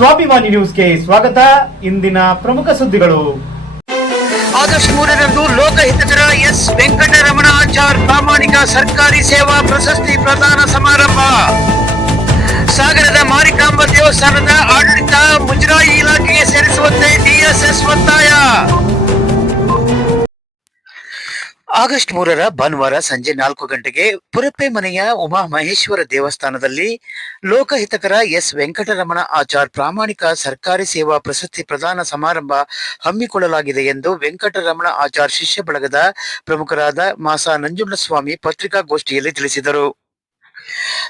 ಸ್ವಾಭಿಮಾನಿ ನ್ಯೂಸ್ಗೆ ಸ್ವಾಗತ. ಇಂದಿನ ಪ್ರಮುಖ ಸುದ್ದಿಗಳು. ಆಗಸ್ಟ್ ಮೂರರಂದು ಲೋಕಹಿತಕರ ಎಸ್. ವೆಂಕಟರಮಣ ಆಚಾರ್ ಪ್ರಾಮಾಣಿಕ ಸರ್ಕಾರಿ ಸೇವಾ ಪ್ರಶಸ್ತಿ ಪ್ರದಾನ ಸಮಾರಂಭ. ಸಾಗರದ ಮಾರಿಕಾಂಬ ದೇವಸ್ಥಾನದ ಆಡಳಿತ ಮುಜರಾಯಿ ಇಲಾಖೆಗೆ ಸೇರಿಸುವಂತೆ ಡಿಎಸ್ಎಸ್ ಒತ್ತಾಯ. ಆಗಸ್ಟ್ ಮೂರರ ಭಾನುವಾರ ಸಂಜೆ ನಾಲ್ಕು ಗಂಟೆಗೆ ಪುರಪ್ಪೆ ಮನೆಯ ಉಮಾ ಮಹೇಶ್ವರ ದೇವಸ್ಥಾನದಲ್ಲಿ ಲೋಕಹಿತಕರ ಎಸ್ ವೆಂಕಟರಮಣ ಆಚಾರ್ ಪ್ರಾಮಾಣಿಕ ಸರ್ಕಾರಿ ಸೇವಾ ಪ್ರಶಸ್ತಿ ಪ್ರದಾನ ಸಮಾರಂಭ ಹಮ್ಮಿಕೊಳ್ಳಲಾಗಿದೆ ಎಂದು ವೆಂಕಟರಮಣ ಆಚಾರ್ ಶಿಷ್ಯ ಬಳಗದ ಪ್ರಮುಖರಾದ ಮಾಸಾ ನಂಜುಂಡಸ್ವಾಮಿ ಪತ್ರಿಕಾಗೋಷ್ಠಿಯಲ್ಲಿ ತಿಳಿಸಿದರು.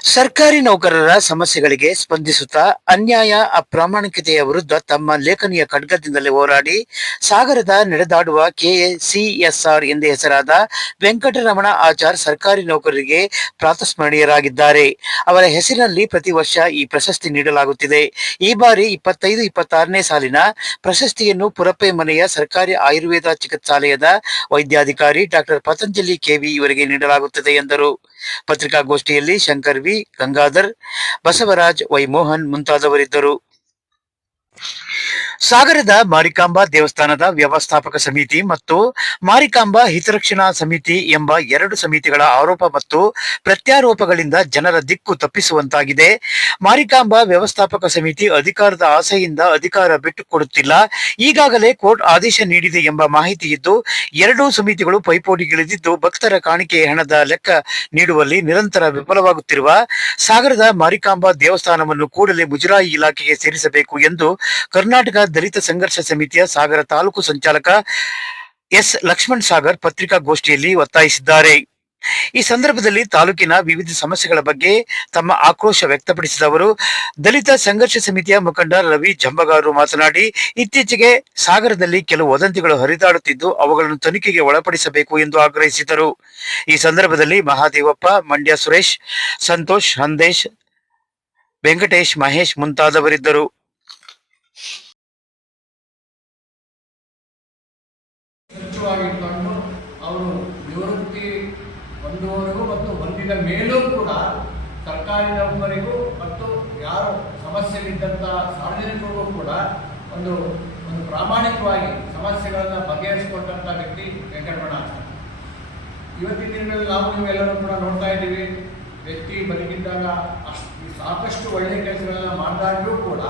ಸರ್ಕಾರಿ ನೌಕರರ ಸಮಸ್ಯೆಗಳಿಗೆ ಸ್ಪಂದಿಸುತ್ತಾ ಅನ್ಯಾಯ, ಅಪ್ರಾಮಾಣಿಕತೆಯ ವಿರುದ್ಧ ತಮ್ಮ ಲೇಖನಿಯ ಖಡ್ಗದಿಂದಲೇ ಹೋರಾಡಿ ಸಾಗರದ ನಡೆದಾಡುವ ಕೆಎಸಿಎಸ್ಆರ್ ಎಂದೇ ಹೆಸರಾದ ವೆಂಕಟರಮಣ ಆಚಾರ್ ಸರ್ಕಾರಿ ನೌಕರರಿಗೆ ಪ್ರಾತಸ್ಮರಣೀಯರಾಗಿದ್ದಾರೆ. ಅವರ ಹೆಸರಿನಲ್ಲಿ ಪ್ರತಿ ವರ್ಷ ಈ ಪ್ರಶಸ್ತಿ ನೀಡಲಾಗುತ್ತಿದೆ. ಈ ಬಾರಿ ಇಪ್ಪತ್ತೈದು, ಇಪ್ಪತ್ತಾರನೇ ಸಾಲಿನ ಪ್ರಶಸ್ತಿಯನ್ನು ಪುರಪ್ಪೆ ಮನೆಯ ಸರ್ಕಾರಿ ಆಯುರ್ವೇದ ಚಿಕಿತ್ಸಾಲಯದ ವೈದ್ಯಾಧಿಕಾರಿ ಡಾಕ್ಟರ್ ಪತಂಜಲಿ ಕೆವಿ ಇವರಿಗೆ ನೀಡಲಾಗುತ್ತದೆ ಎಂದರು. ಪತ್ರಿಕಾಗೋಷ್ಠಿಯಲ್ಲಿ ಶಂಕರ್ ವಿ ಗಂಗಾಧರ್ ಬಸವರಾಜ್ ವೈ ಮೋಹನ್ ಮುಂತಾದವರಿದ್ದರು. ಸಾಗರದ ಮಾರಿಕಾಂಬಾ ದೇವಸ್ಥಾನದ ವ್ಯವಸ್ಥಾಪಕ ಸಮಿತಿ ಮತ್ತು ಮಾರಿಕಾಂಬಾ ಹಿತರಕ್ಷಣಾ ಸಮಿತಿ ಎಂಬ ಎರಡು ಸಮಿತಿಗಳ ಆರೋಪ ಮತ್ತು ಪ್ರತ್ಯಾರೋಪಗಳಿಂದ ಜನರ ದಿಕ್ಕು ತಪ್ಪಿಸುವಂತಾಗಿದೆ. ಮಾರಿಕಾಂಬಾ ವ್ಯವಸ್ಥಾಪಕ ಸಮಿತಿ ಅಧಿಕಾರದ ಆಸೆಯಿಂದ ಅಧಿಕಾರ ಬಿಟ್ಟುಕೊಡುತ್ತಿಲ್ಲ. ಈಗಾಗಲೇ ಕೋರ್ಟ್ ಆದೇಶ ನೀಡಿದೆ ಎಂಬ ಮಾಹಿತಿ ಇದ್ದು, ಎರಡೂ ಸಮಿತಿಗಳು ಪೈಪೋಟಿಗಿಳಿದಿದ್ದು, ಭಕ್ತರ ಕಾಣಿಕೆ ಹಣದ ಲೆಕ್ಕ ನೀಡುವಲ್ಲಿ ನಿರಂತರ ವಿಫಲವಾಗುತ್ತಿರುವ ಸಾಗರದ ಮಾರಿಕಾಂಬಾ ದೇವಸ್ಥಾನವನ್ನು ಕೂಡಲೇ ಮುಜರಾಯಿ ಇಲಾಖೆಗೆ ಸೇರಿಸಬೇಕು ಎಂದು ಕರ್ನಾಟಕ ದಲಿತ ಸಂಘರ್ಷ ಸಮಿತಿಯ ಸಾಗರ ತಾಲೂಕು ಸಂಚಾಲಕ ಎಸ್ ಲಕ್ಷ್ಮಣ್ ಸಾಗರ್ ಪತ್ರಿಕಾಗೋಷ್ಠಿಯಲ್ಲಿ ಒತ್ತಾಯಿಸಿದ್ದಾರೆ. ಈ ಸಂದರ್ಭದಲ್ಲಿ ತಾಲೂಕಿನ ವಿವಿಧ ಸಮಸ್ಯೆಗಳ ಬಗ್ಗೆ ತಮ್ಮ ಆಕ್ರೋಶ ವ್ಯಕ್ತಪಡಿಸಿದ ಅವರು ದಲಿತ ಸಂಘರ್ಷ ಸಮಿತಿಯ ಮುಖಂಡ ರವಿ ಜಂಬಗಾರು ಮಾತನಾಡಿ, ಇತ್ತೀಚೆಗೆ ಸಾಗರದಲ್ಲಿ ಕೆಲವು ವದಂತಿಗಳು ಹರಿದಾಡುತ್ತಿದ್ದು ಅವುಗಳನ್ನು ತನಿಖೆಗೆ ಒಳಪಡಿಸಬೇಕು ಎಂದು ಆಗ್ರಹಿಸಿದರು. ಈ ಸಂದರ್ಭದಲ್ಲಿ ಮಹಾದೇವಪ್ಪ, ಮಂಡ್ಯ ಸುರೇಶ್, ಸಂತೋಷ್ ಹಂದೇಶ್ ವೆಂಕಟೇಶ್, ಮಹೇಶ್ ಮುಂತಾದವರಿದ್ದರು ಸ್ವಚ್ಛವಾಗಿಟ್ಕೊಂಡು ಅವರು ನಿವೃತ್ತಿ ಹೊಂದುವವರೆಗೂ ಮತ್ತು ಹೊಂದಿದ ಮೇಲೂ ಕೂಡ ನೌಕರಿಗೂ ಮತ್ತು ಯಾರು ಸಮಸ್ಯೆಗಳಿದ್ದಂಥ ಸಾರ್ವಜನಿಕರಿಗೂ ಕೂಡ ಒಂದು ಒಂದು ಪ್ರಾಮಾಣಿಕವಾಗಿ ಸಮಸ್ಯೆಗಳನ್ನು ಬಗೆಹರಿಸಿಕೊಟ್ಟಂಥ ವ್ಯಕ್ತಿ ವೆಂಕಟರಮಣ ಇವತ್ತಿನ ದಿನಗಳಲ್ಲಿ ನಾವು ನೀವೆಲ್ಲರೂ ಕೂಡ ನೋಡ್ತಾ ಇದ್ದೀವಿ. ವ್ಯಕ್ತಿ ಬದುಕಿದ್ದಾಗ ಅಷ್ಟು, ಸಾಕಷ್ಟು ಒಳ್ಳೆಯ ಕೆಲಸಗಳನ್ನ ಮಾಡಿದಾಗಲೂ ಕೂಡ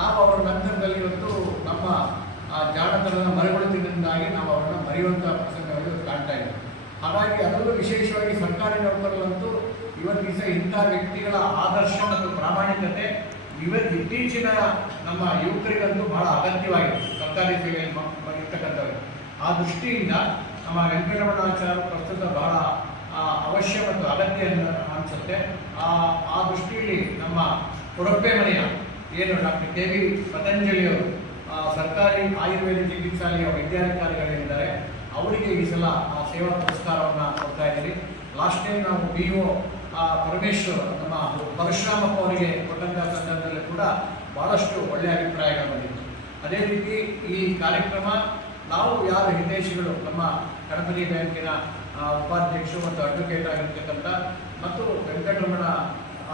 ನಾವು ಅವರ ನಂತರದಲ್ಲಿ ಇವತ್ತು ನಮ್ಮ, ಆ ಜಾಣತನದ ಮರೆಗೊಳ್ಳುತ್ತಿದ್ದರಿಂದಾಗಿ ನಾವು ಅವರನ್ನು ಮರೆಯುವಂಥ ಪ್ರಸಂಗಗಳು ಕಾಣ್ತಾ ಇದ್ದೀವಿ ಹಾಗಾಗಿ ಅದರಲ್ಲೂ ವಿಶೇಷವಾಗಿ ಸರ್ಕಾರಿ ನೌಕರರಂತೂ ಇವತ್ತು ದಿವಸ ಇಂಥ ವ್ಯಕ್ತಿಗಳ ಆದರ್ಶ ಮತ್ತು ಪ್ರಾಮಾಣಿಕತೆ ಇವತ್ತು ಇತ್ತೀಚಿನ ನಮ್ಮ ಯುವಕರಿಗಂತೂ ಬಹಳ ಅಗತ್ಯವಾಗಿದೆ. ಸರ್ಕಾರಿ ಸೇವೆಯಲ್ಲಿ ಇರ್ತಕ್ಕಂಥವ್ರು ಆ ದೃಷ್ಟಿಯಿಂದ ನಮ್ಮ ವೆಂಕಟರಮಣಾಚಾರ್ಯ ಪ್ರಸ್ತುತ ಬಹಳ ಅವಶ್ಯ ಮತ್ತು ಅಗತ್ಯ ಅನಿಸುತ್ತೆ ಆ ಆ ದೃಷ್ಟಿಯಲ್ಲಿ ನಮ್ಮ ಕೊಡಪ್ಪೆ ಮನೆಯ ಏನು ಡಾಕ್ಟರ್ ಕೆ ವಿ ಪತಂಜಲಿಯವರು ಸರ್ಕಾರಿ ಆಯುರ್ವೇದ ಚಿಕಿತ್ಸಾಲಯ ವೈದ್ಯಾಧಿಕಾರಿಗಳಿದ್ದಾರೆ. ಅವರಿಗೆ ಈ ಸಲ ಆ ಸೇವಾ ಪುರಸ್ಕಾರವನ್ನು ಕೊಡ್ತಾ ಇದ್ದೀವಿ. ಲಾಸ್ಟ್ ಟೈಮ್ ನಾವು ಬಿ ಒ ಪರಮೇಶ್ವರ್ ನಮ್ಮ ಪರಶುರಾಮಪ್ಪ ಅವರಿಗೆ ಕೊಟ್ಟಂತಹ ಸಂದರ್ಭದಲ್ಲಿ ಕೂಡ ಬಹಳಷ್ಟು ಒಳ್ಳೆಯ ಅಭಿಪ್ರಾಯಗಳು ಬಂದಿತ್ತು. ಅದೇ ರೀತಿ ಈ ಕಾರ್ಯಕ್ರಮ ನಾವು ಯಾರು ಹಿತೈಷಿಗಳು ನಮ್ಮ ಗಣಪತಿ ಬ್ಯಾಂಕಿನ ಆ, ಉಪಾಧ್ಯಕ್ಷರು ಮತ್ತು ಅಡ್ವೊಕೇಟ್ ಆಗಿರ್ತಕ್ಕಂಥ ಮತ್ತು ವೆಂಕಟರಮಣ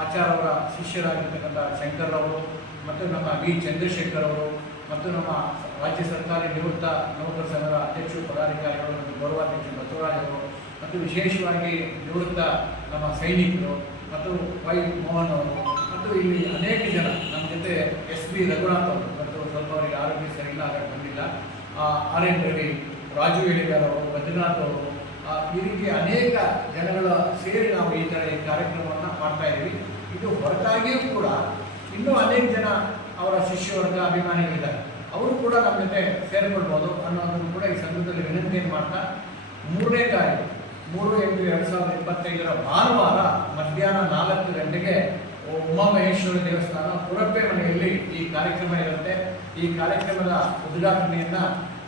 ಆಚಾರ್ ಅವರ ಶಿಷ್ಯರಾಗಿರ್ತಕ್ಕಂಥ ಶಂಕರ್ ಅವರು ಮತ್ತು ನಮ್ಮ ವಿ ಚಂದ್ರಶೇಖರ್ ಅವರು ಮತ್ತು ನಮ್ಮ ರಾಜ್ಯ ಸರ್ಕಾರಿ ನಿವೃತ್ತ ನೌಕರ ಸಂಘದ ಅಧ್ಯಕ್ಷರು ಪದಾಧಿಕಾರಿಗಳು ಮತ್ತು ಗೌರವಾಧ್ಯಕ್ಷರು ಬಸವರಾಜ್ ಅವರು ಮತ್ತು ವಿಶೇಷವಾಗಿ ನಿವೃತ್ತ ನಮ್ಮ ಸೈನಿಕರು ಮತ್ತು ವೈ ಮೋಹನ್ ಅವರು ಮತ್ತು ಇಲ್ಲಿ ಅನೇಕ ಜನ ನಮ್ಮ ಜೊತೆ ಎಸ್ ಬಿ ರಘುನಾಥ್ ಅವರು ಮತ್ತು ಸ್ವಲ್ಪ ಅವರಿಗೆ ಆರೋಗ್ಯ ಸರಿಯಿಲ್ಲ, ಹಾಗಾಗಿ ಬಂದಿಲ್ಲ. ಆರ್ ಎನ್ ರವಿ ರಾಜು ಎಳಿಗಾರ್ ಅವರು ಬದ್ರಿನಾಥ್ ಅವರು. ಈ ರೀತಿ ಅನೇಕ ಜನಗಳ ಸೇರಿ ನಾವು ಈ ಥರ ಈ ಕಾರ್ಯಕ್ರಮವನ್ನು ಮಾಡ್ತಾ ಇದ್ದೀವಿ. ಇದು ಹೊರತಾಗಿಯೂ ಕೂಡ ಇನ್ನೂ ಅನೇಕ ಜನ ಅವರ ಶಿಷ್ಯವರ್ಗ, ಅಭಿಮಾನಿಗಳಿದ್ದಾರೆ. ಅವರು ಕೂಡ ನಮ್ಮ ಜೊತೆ ಸೇರಿಕೊಳ್ಬೋದು ಅನ್ನೋದನ್ನು ಕೂಡ ಈ ಸಂದರ್ಭದಲ್ಲಿ ವಿನಂತಿಯನ್ನು ಮಾಡ್ತಾ, ಮೂರನೇ ತಾರೀಕು ಮೂರು ಎಂಟು ಎರಡು ಸಾವಿರದ ಇಪ್ಪತ್ತೈದರ ಭಾನುವಾರ ಮಧ್ಯಾಹ್ನ ನಾಲ್ಕು ಗಂಟೆಗೆ ಉಮಾಮಹೇಶ್ವರ ದೇವಸ್ಥಾನ ಪುರಪ್ಪೆ ಮನೆಯಲ್ಲಿ ಈ ಕಾರ್ಯಕ್ರಮ ಇರುತ್ತೆ. ಈ ಕಾರ್ಯಕ್ರಮದ ಉದ್ಘಾಟನೆಯನ್ನ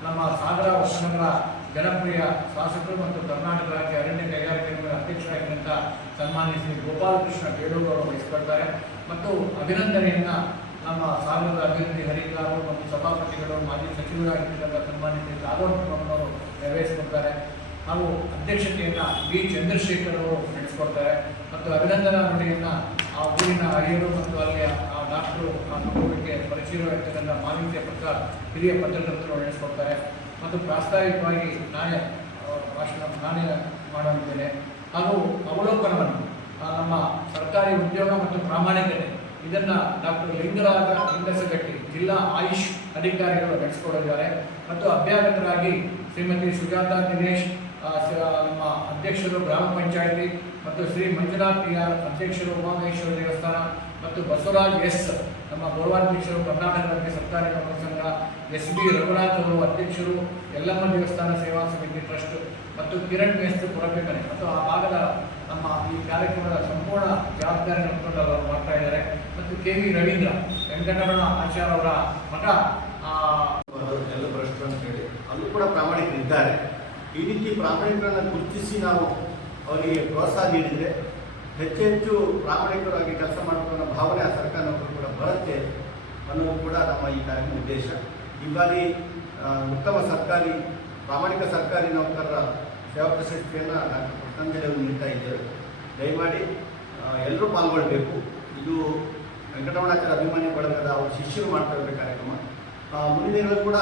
ನಮ್ಮ ಸಾಗರ ಹೊಸನಗರ ಜನಪ್ರಿಯ ಶಾಸಕರು ಮತ್ತು ಕರ್ನಾಟಕ ರಾಜ್ಯ ಅರಣ್ಯ ಕೈಗಾರಿಕೆ ನಿಗಮದ ಅಧ್ಯಕ್ಷರಾಗಿರುವಂಥ ಸನ್ಮಾನ್ಯ ಶ್ರೀ ಗೋಪಾಲಕೃಷ್ಣ ಬೇಡೂರು ಅವರು ವಹಿಸಿಕೊಳ್ತಾರೆ. ಮತ್ತು ಅಭಿನಂದನೆಯನ್ನು ನಮ್ಮ ಸಾಗರದ ಅಭಿವೃದ್ಧಿ ಹರಿಕಾರರು ಮತ್ತು ಸಭಾಪತಿಗಳು, ಮಾಜಿ ಸಚಿವರಾಗಿರ್ತಕ್ಕಂಥ ಸನ್ಮಾನ್ಯ ಶ್ರೀ ರಾಘವಪ್ಪನವರು ನೆರವೇರಿಸಿಕೊಡ್ತಾರೆ. ಹಾಗೂ ಅಧ್ಯಕ್ಷತೆಯನ್ನ ಬಿ ಚಂದ್ರಶೇಖರ್ ಅವರು ನಡೆಸ್ಕೊಡ್ತಾರೆ ಮತ್ತು ಅಭಿನಂದನಾ ನುಡಿಯನ್ನ ಆ ಊರಿನ ಹರಿಯರು ಮತ್ತು ಅಲ್ಲಿಯ ಆ ಡಾಕ್ಟರು ಆ ಮಗುವಿಗೆ ಪರಿಚಯವಿರ್ತಕ್ಕಂಥ ಮಾನ್ಯತೆ ಪತ್ರ ಹಿರಿಯ ಪತ್ರಕರ್ತರು ನಡೆಸ್ಕೊಡ್ತಾರೆ. ಮತ್ತು ಪ್ರಾಸ್ತಾವಿಕವಾಗಿ ನಾನೇ ಭಾಷಣ ನಾನೇ ಮಾಡಲಿದ್ದೇನೆ ಹಾಗೂ ಅವಲೋಕನವನ್ನು ನಮ್ಮ ಸರ್ಕಾರಿ ಉದ್ಯೋಗ ಮತ್ತು ಪ್ರಾಮಾಣಿಕತೆ, ಇದನ್ನು ಡಾಕ್ಟರ್ ಲಿಂಗರಾಜ ಲಿಂಗಸಗಟ್ಟಿ ಜಿಲ್ಲಾ ಆಯುಷ್ ಅಧಿಕಾರಿಗಳು ನಡೆಸಿಕೊಡಿದ್ದಾರೆ. ಮತ್ತು ಅಭ್ಯಾಗತರಾಗಿ ಶ್ರೀಮತಿ ಸುಜಾತಾ ದಿನೇಶ್ ನಮ್ಮ ಅಧ್ಯಕ್ಷರು ಗ್ರಾಮ ಪಂಚಾಯಿತಿ ಮತ್ತು ಶ್ರೀ ಮಂಜುನಾಥ್ ಪಿ ಆರ್ ಅಧ್ಯಕ್ಷರು ಉಮಾಮಹೇಶ್ವರ ದೇವಸ್ಥಾನ ಮತ್ತು ಬಸವರಾಜ್ ಎಸ್, ನಮ್ಮ ಗೌರವಾಧ್ಯಕ್ಷರು ಕರ್ನಾಟಕ ರಾಜ್ಯ ಸರ್ಕಾರಿ ನೌಕರ ಸಂಘ, ಎಸ್ ಬಿ ರಘುನಾಥ್ ಅವರು ಅಧ್ಯಕ್ಷರು ಯಲ್ಲಮ್ಮ ದೇವಸ್ಥಾನ ಸೇವಾ ಸಮಿತಿ ಟ್ರಸ್ಟ್ ಮತ್ತು ಕಿರಣ್ ಮೇಸ್ತ್ ಪುರಬೇಕನೆ ಮತ್ತು ಆ ಭಾಗದ ನಮ್ಮ ಈ ಕಾರ್ಯಕ್ರಮದ ಸಂಪೂರ್ಣ ಜವಾಬ್ದಾರಿ ನೋಡಿಕೊಂಡು ಅವರು ಮಾಡ್ತಾ ಇದ್ದಾರೆ. ಮತ್ತು ಕೆ ವಿ ರವೀಂದ್ರ ವೆಂಕಟರಮಣ ಆಚಾರ್ ಅವರ ಮಠ ಎಲ್ಲ ಭ್ರಷ್ಟರು ಅಂತ ಹೇಳಿ, ಅಲ್ಲೂ ಕೂಡ ಪ್ರಾಮಾಣಿಕರಿದ್ದಾರೆ. ಈ ರೀತಿ ಪ್ರಾಮಾಣಿಕರನ್ನು ಗುರುತಿಸಿ ನಾವು ಅವರಿಗೆ ಪ್ರೋತ್ಸಾಹ ನೀಡಿದರೆ ಹೆಚ್ಚು ಹೆಚ್ಚು ಪ್ರಾಮಾಣಿಕರಾಗಿ ಕೆಲಸ ಮಾಡಬೇಕನ್ನೋ ಭಾವನೆ ಆ ಸರ್ಕಾರ ನೌಕರರು ಕೂಡ ಬರುತ್ತೆ ಅನ್ನೋದು ಕೂಡ ನಮ್ಮ ಈ ಕಾರ್ಯಕ್ರಮ ಉದ್ದೇಶ. ಈ ಬಾರಿ ಉತ್ತಮ ಸರ್ಕಾರಿ, ಪ್ರಾಮಾಣಿಕ ಸರ್ಕಾರಿ ನೌಕರರ ಸೇವಾ ಪ್ರಶಸ್ತಿಯನ್ನು ಡಾಕ್ಟರ್ ಪತಂಜಲಿ ಅವರು ನೀಡ್ತಾ ಇದ್ದೇವೆ ದಯಮಾಡಿ ಎಲ್ಲರೂ ಪಾಲ್ಗೊಳ್ಬೇಕು. ಇದು ವೆಂಕಟರಮಣಾಚಾರ್ಯ ಅಭಿಮಾನಿ ಬಳಗದ ಅವರು ಶಿಷ್ಯರು ಮಾಡ್ತಾ ಇರೋ ಕಾರ್ಯಕ್ರಮ. ಮುಂದಿನ ದಿನಗಳು ಕೂಡ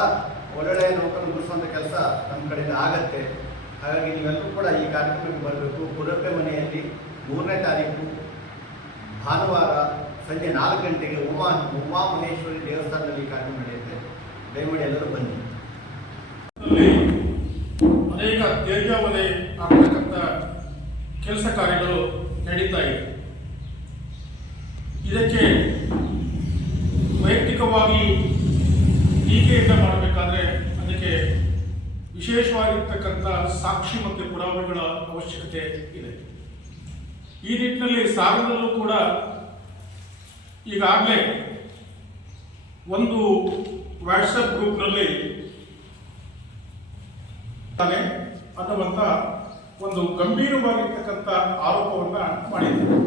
ಒಳ್ಳೊಳ್ಳೆಯ ನೌಕರರು ಗುರುಸುವಂಥ ಕೆಲಸ ನಮ್ಮ ಕಡೆಯಿಂದ ಆಗತ್ತೆ. ಹಾಗಾಗಿ ನೀವೆಲ್ಲರೂ ಕೂಡ ಈ ಕಾರ್ಯಕ್ರಮಕ್ಕೆ ಬರಬೇಕು. ಪುರಪ್ಪೆ ಮನೆಯಲ್ಲಿ ಮೂರನೇ ತಾರೀಕು, ಭಾನುವಾರ ಸಂಜೆ ನಾಲ್ಕು ಗಂಟೆಗೆ ಉಮಾ ಉಮಾಮಹೇಶ್ವರಿ ದೇವಸ್ಥಾನದಲ್ಲಿ ಈ ಕಾರ್ಯಕ್ರಮ ನಡೆಯುತ್ತೆ. ದಯಮಾಡಿ ಎಲ್ಲರೂ ಬನ್ನಿ. ಅನೇಕ ದೀರ್ಘಾವಧಿ ಆಗ್ತಕ್ಕಂಥ ಕೆಲಸ ಕಾರ್ಯಗಳು ನಡೀತಾ ಇದೆ. ಇದಕ್ಕೆ ವೈಯಕ್ತಿಕವಾಗಿ ಟೀಕೆಯಿಂದ ಅದಕ್ಕೆ ವಿಶೇಷವಾಗಿರ್ತಕ್ಕಂಥ ಸಾಕ್ಷಿ ಮತ್ತು ಪುರಾವೆಗಳ ಅವಶ್ಯಕತೆ ಇದೆ. ಈ ನಿಟ್ಟಿನಲ್ಲಿ ಸಾಗರದಲ್ಲೂ ಕೂಡ ಈಗಾಗಲೇ ಒಂದು ವಾಟ್ಸಪ್ ಗ್ರೂಪ್ನಲ್ಲಿ ಅನ್ನುವಂಥ ಒಂದು ಗಂಭೀರವಾಗಿರ್ತಕ್ಕಂಥ ಆರೋಪವನ್ನು ಮಾಡಿದ್ದಾರೆ.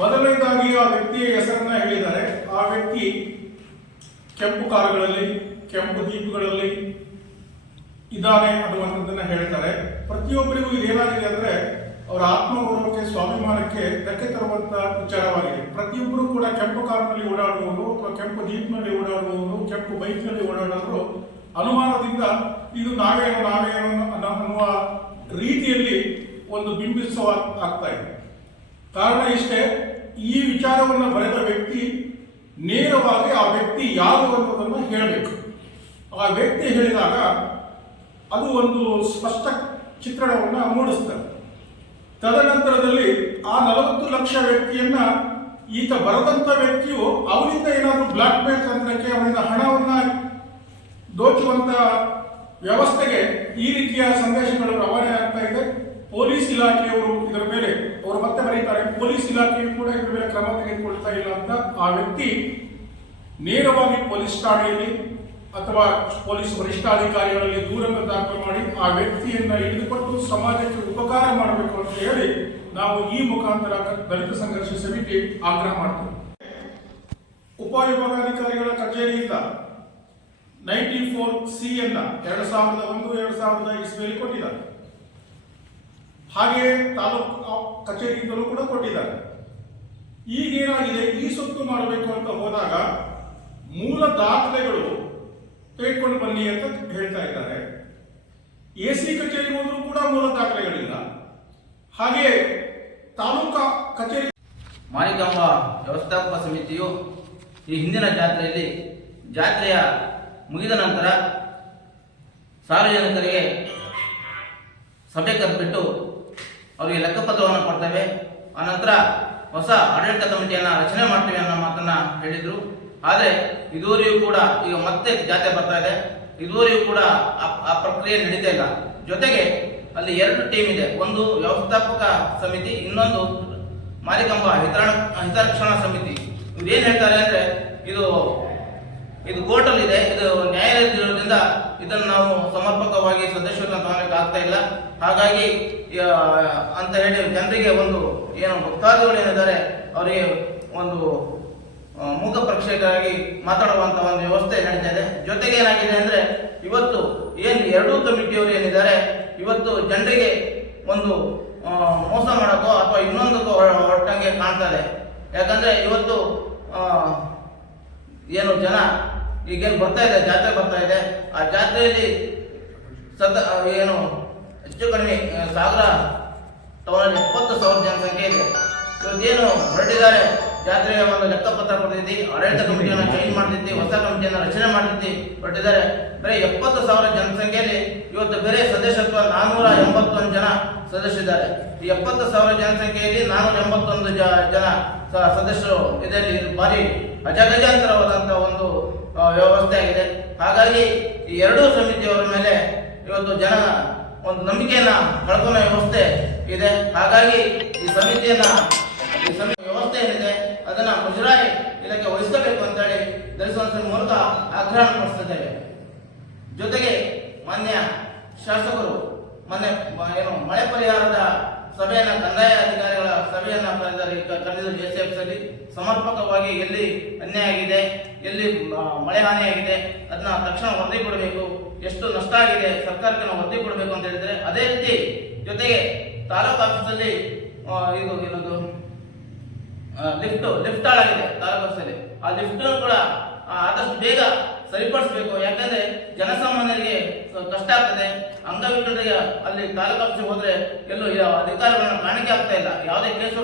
ಮೊದಲನೇದಾಗಿ ಆ ವ್ಯಕ್ತಿಯ ಹೆಸರನ್ನ ಹೇಳಿದ್ದಾರೆ. ಆ ವ್ಯಕ್ತಿ ಕೆಂಪು ಕಾರುಗಳಲ್ಲಿ, ಕೆಂಪು ದೀಪಗಳಲ್ಲಿ ಇದ್ದಾನೆ ಅನ್ನುವಂಥದ್ದನ್ನ ಹೇಳ್ತಾರೆ. ಪ್ರತಿಯೊಬ್ಬರಿಗೂ ಇದೇನಾಗಿದೆ ಅಂದ್ರೆ ಅವರ ಆತ್ಮಗೌರವಕ್ಕೆ, ಸ್ವಾಭಿಮಾನಕ್ಕೆ ಧಕ್ಕೆ ತರುವಂತ ವಿಚಾರವಾಗಿದೆ. ಪ್ರತಿಯೊಬ್ಬರು ಕೂಡ ಕೆಂಪು ಕಾರ್ನಲ್ಲಿ ಓಡಾಡುವವರು ಅಥವಾ ಕೆಂಪು ಜೀಪ್ನಲ್ಲಿ ಓಡಾಡುವವರು, ಕೆಂಪು ಬೈಕ್ನಲ್ಲಿ ಓಡಾಡುವವರು ಅನುಮಾನದಿಂದ ಇದು ನಾವೇನೋ ನಾವೇನೋ ಅನ್ನೋ ಅನ್ನುವ ರೀತಿಯಲ್ಲಿ ಒಂದು ಬಿಂಬಿಸುವ ಆಗ್ತಾ ಇದೆ. ಕಾರಣ ಇಷ್ಟೇ, ಈ ವಿಚಾರವನ್ನು ಬರೆದ ವ್ಯಕ್ತಿ ನೇರವಾಗಿ ಆ ವ್ಯಕ್ತಿ ಯಾರು ಅನ್ನೋದನ್ನು ಹೇಳಬೇಕು. ಆ ವ್ಯಕ್ತಿ ಹೇಳಿದಾಗ ಅದು ಒಂದು ಸ್ಪಷ್ಟ ಚಿತ್ರಣವನ್ನು ಮೂಡಿಸ್ತಾರೆ ತದನಂತರದಲ್ಲಿ ಆ ನಲವತ್ತು ಲಕ್ಷ ವ್ಯಕ್ತಿಯನ್ನ ಈತ ಬರದಂತ ವ್ಯಕ್ತಿಯು ಅವರಿಂದ ಏನಾದರೂ ಬ್ಲಾಕ್ ಮೇಲ್ ತಂತ್ರಕ್ಕೆ ಅವರಿಂದ ಹಣವನ್ನ ದೋಚುವಂತ ವ್ಯವಸ್ಥೆಗೆ ಈ ರೀತಿಯ ಸಂದೇಶಗಳು ರವಾನೆ ಆಗ್ತಾ ಇದೆ. ಪೊಲೀಸ್ ಇಲಾಖೆಯವರು ಇದರ ಮೇಲೆ, ಅವರು ಮತ್ತೆ ಬರೀತಾರೆ, ಪೊಲೀಸ್ ಇಲಾಖೆಯು ಕೂಡ ಇದರ ಮೇಲೆ ಕ್ರಮ ತೆಗೆದುಕೊಳ್ತಾ ಇಲ್ಲ ಅಂತ ಆ ವ್ಯಕ್ತಿ ನೇರವಾಗಿ ಪೊಲೀಸ್ ಠಾಣೆಯಲ್ಲಿ ಅಥವಾ ಪೊಲೀಸ್ ವರಿಷ್ಠಾಧಿಕಾರಿಗಳಲ್ಲಿ ದೂರನ್ನು ದಾಖಲು ಮಾಡಿ ಆ ವ್ಯಕ್ತಿಯನ್ನ ಹಿಡಿದುಕೊಟ್ಟು ಸಮಾಜಕ್ಕೆ ಉಪಕಾರ ಮಾಡಬೇಕು ಅಂತ ಹೇಳಿ ನಾವು ಈ ಮುಖಾಂತರ ದಲಿತ ಸಂಘರ್ಷ ಸಮಿತಿ ಆಗ್ರಹ ಮಾಡ್ತೇವೆ. ಉಪವಿಭಾಗಾಧಿಕಾರಿಗಳ ಕಚೇರಿಯಿಂದ ನೈಂಟಿ ಫೋರ್ ಸಿ ಅನ್ನ ಎರಡು ಸಾವಿರದ ಒಂದು, ಎರಡು ಸಾವಿರದ ಇಸ್ವಿಯಲ್ಲಿ ಕೊಟ್ಟಿದ್ದಾರೆ. ಹಾಗೆಯೇ ತಾಲೂಕು ಕಚೇರಿಯಿಂದಲೂ ಕೂಡ ಕೊಟ್ಟಿದ್ದಾರೆ. ಈಗೇನಾಗಿದೆ, ಈ ಸೊತ್ತು ಮಾಡಬೇಕು ಅಂತ ಹೋದಾಗ ಮೂಲ ದಾಖಲೆಗಳು ತೆಗೆದುಕೊಂಡು ಬನ್ನಿ ಅಂತ ಹೇಳ್ತಾ ಇದ್ದಾರೆ. ಎ ಸಿ ಕಚೇರಿ ಹೋದರೂ ಕೂಡ ಮೂಲ ದಾಖಲೆಗಳಿಲ್ಲ. ಹಾಗೆ ತಾಲೂಕಾ ಕಚೇರಿ ಮಾರಿಕಾಂಬ ವ್ಯವಸ್ಥಾಪಕ ಸಮಿತಿಯು ಈ ಹಿಂದಿನ ಜಾತ್ರೆಯಲ್ಲಿ ಜಾತ್ರೆಯ ಮುಗಿದ ನಂತರ ಸಾರ್ವಜನಿಕರಿಗೆ ಸಭೆ ಕರೆದುಬಿಟ್ಟು ಅವರಿಗೆ ಲೆಕ್ಕಪತ್ರವನ್ನು ಕೊಡ್ತೇವೆ. ಆನಂತರ ಹೊಸ ಆಡಳಿತ ಕಮಿಟಿಯನ್ನು ರಚನೆ ಮಾಡ್ತೇವೆ ಅನ್ನೋ ಮಾತನ್ನು ಹೇಳಿದ್ರು. ಆದರೆ ಇದುವರೆಗೂ ಕೂಡ ಈಗ ಮತ್ತೆ ಜಾತ್ರೆ ಬರ್ತಾ ಇದೆ. ಇದುವರೆಗೂ ಕೂಡ ಆ- ಪ್ರಕ್ರಿಯೆ ನಡೀತಾ ಇಲ್ಲ. ಜೊತೆಗೆ ಅಲ್ಲಿ ಎರಡು ಟೀಮ್ ಇದೆ. ಒಂದು ವ್ಯವಸ್ಥಾಪಕ ಸಮಿತಿ, ಇನ್ನೊಂದು ಮಾರಿಕಂಬ ಹಿತರಣ ಹಿತರಕ್ಷಣಾ ಸಮಿತಿ. ಇವ್ರು ಏನು ಹೇಳ್ತಾರೆ ಅಂದ್ರೆ ಇದು ಇದು ಕೋರ್ಟಲ್ಲಿ ಇದೆ. ಇದು ನ್ಯಾಯಾಲಯದಿಂದ ಇದನ್ನು ನಾವು ಸಮರ್ಪಕವಾಗಿ ಸದಸ್ಯರನ್ನ ತಗೊಳಕ್ಕೆ ಆಗ್ತಾ ಇಲ್ಲ. ಹಾಗಾಗಿ ಅಂತ ಹೇಳಿ ಜನರಿಗೆ ಒಂದು ಏನು ಭಕ್ತಾದಿಗಳು ಏನಿದ್ದಾರೆ, ಅವರಿಗೆ ಒಂದು ಮೂಕ ಪ್ರೇಕ್ಷಕರಾಗಿ ಮಾತಾಡುವಂತ ಒಂದು ವ್ಯವಸ್ಥೆ ನಡೀತಾ ಇದೆ. ಜೊತೆಗೆ ಏನಾಗಿದೆ ಅಂದ್ರೆ, ಇವತ್ತು ಏನು ಎರಡೂ ಕಮಿಟಿಯವರು ಏನಿದ್ದಾರೆ, ಇವತ್ತು ಜನರಿಗೆ ಒಂದು ಮೋಸ ಮಾಡೋಕ್ಕೋ ಅಥವಾ ಇನ್ನೊಂದಕ್ಕೋ ಹೊರ- ಹೊರಟಂಗೆ ಕಾಣ್ತಾ ಇದೆ. ಯಾಕಂದ್ರೆ ಇವತ್ತು ಏನು ಜನ ಈಗೇನು ಬರ್ತಾ ಇದೆ, ಜಾತ್ರೆ ಬರ್ತಾ ಇದೆ. ಆ ಜಾತ್ರೆಯಲ್ಲಿ ಸತ ಏನು ಹೆಚ್ಚು ಕಡಿಮೆ ಸಾವಿರ ಟೌನಲ್ಲಿ ಎಪ್ಪತ್ತು ಸಾವಿರ ಜನಸಂಖ್ಯೆ ಇದೆ. ಇವತ್ತೇನು ಹೊರಟಿದ್ದಾರೆ ಜಾತ್ರೆಯ ಒಂದು ಲೆಕ್ಕಪತ್ರ ಕೊಟ್ಟಿದ್ದಿ ಆಡಳಿತ ಕಮಿಟಿಯನ್ನು ಚೇಂಜ್ ಮಾಡ್ತಿದ್ದೆ ಹೊಸ ಕಮಿಟಿಯನ್ನು ರಚನೆ ಮಾಡ್ತಿದ್ದೆ. ಹೊರಟಿದ್ದಾರೆ ಬರೀ ಎಪ್ಪತ್ತು ಸಾವಿರ ಜನಸಂಖ್ಯೆಯಲ್ಲಿ ಇವತ್ತು ಬೇರೆ ಸದಸ್ಯತ್ವ ನಾನೂರ ಎಂಬತ್ತೊಂದು ಜನ ಸದಸ್ಯರಿದ್ದಾರೆ ಈ ಎಪ್ಪತ್ತು ಸಾವಿರ ಜನಸಂಖ್ಯೆಯಲ್ಲಿ ನಾನೂರ ಎಂಬತ್ತೊಂದು ಜ- ಜನ ಸದಸ್ಯರು ಇದರಲ್ಲಿ ಭಾರಿ ಅಜಗಜಾಂತರವಾದಂಥ ಒಂದು ವ್ಯವಸ್ಥೆ ಆಗಿದೆ. ಹಾಗಾಗಿ ಈ ಎರಡೂ ಸಮಿತಿಯವರ ಮೇಲೆ ಇವತ್ತು ಜನ ಒಂದು ನಂಬಿಕೆಯನ್ನ ಕಳ್ಕೊಳ್ಳೋ ವ್ಯವಸ್ಥೆ ಇದೆ. ಹಾಗಾಗಿ ಈ ಸಮಿತಿಯನ್ನ ಈ ಸಮಿತಿ ವ್ಯವಸ್ಥೆ ಏನಿದೆ ಅದನ್ನ ಮುಜರಾಯಿ ಇಲಾಖೆ ವಹಿಸಬೇಕು ಅಂತೇಳಿ ಧರಿಸುವಂತ ಮೂಲಕ ಆಗ್ರಹ ಪಡಿಸ್ತಿದ್ದೇವೆ. ಜೊತೆಗೆ ಮಾನ್ಯ ಶಾಸಕರು ಮೊನ್ನೆ ಏನು ಮಳೆ ಪರಿಹಾರದ ಸಭೆಯನ್ನ ಕಂದಾಯ ಅಧಿಕಾರಿಗಳ ಸಭೆಯನ್ನ ಕರೆದರೆ ಕರೆದಿದ್ದು ಜೆ ಸಿ ಎಫ್ ಅಲ್ಲಿ ಸಮರ್ಪಕವಾಗಿ ಎಲ್ಲಿ ಅನ್ಯಾಯ ಆಗಿದೆ, ಎಲ್ಲಿ ಮಳೆ ಹಾನಿಯಾಗಿದೆ ಅದನ್ನ ತಕ್ಷಣ ವರದಿ ಕೊಡಬೇಕು, ಎಷ್ಟು ನಷ್ಟ ಆಗಿದೆ, ಸರ್ಕಾರಕ್ಕೆ ನಾವು ವರದಿ ಕೊಡಬೇಕು ಅಂತ ಹೇಳಿದ್ರೆ, ಅದೇ ರೀತಿ ಜೊತೆಗೆ ತಾಲೂಕು ಆಫೀಸಲ್ಲಿ ಇದು ಏನದು? ಲಿಫ್ಟ್ ಲಿಫ್ಟ್ ಹಾಳಾಗಿದೆ ತಾಲೂಕು ಆಫೀಸಲ್ಲಿ ಆ ಲಿಫ್ಟ್ ಕೂಡ ಆದಷ್ಟು ಬೇಗ ಸರಿಪಡಿಸಬೇಕು. ಯಾಕಂದ್ರೆ ಜನಸಾಮಾನ್ಯರಿಗೆ ಕಷ್ಟ ಆಗ್ತದೆ. ಅಂಗವಿಕಲರಿಗೆ ಅಲ್ಲಿ ತಾಲೂಕು ಹೋದ್ರೆ ಎಲ್ಲೂ ಅಧಿಕಾರಿಗಳನ್ನ ಕಾಣಿಕೆ ಆಗ್ತಾ ಇಲ್ಲ. ಯಾವುದೇ ಕೇಸ್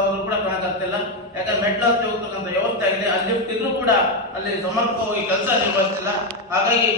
ಅವರು ಕೂಡ ಕಾಣಕ್ ಆಗ್ತಾ ಇಲ್ಲ. ಯಾಕಂದ್ರೆ ಮೆಟ್ಲು ಹತ್ತಿ ಹೋಗ್ತಕ್ಕಂಥ ವ್ಯವಸ್ಥೆ ಆಗಿದೆ. ಅಲ್ಲಿ ಲಿಫ್ಟ್ ಇದ್ರೂ ಕೂಡ ಅಲ್ಲಿ ಸಮರ್ಪಕವಾಗಿ ಕೆಲಸ ನಿರ್ವಹಿಸ್ತಿಲ್ಲ. ಹಾಗಾಗಿ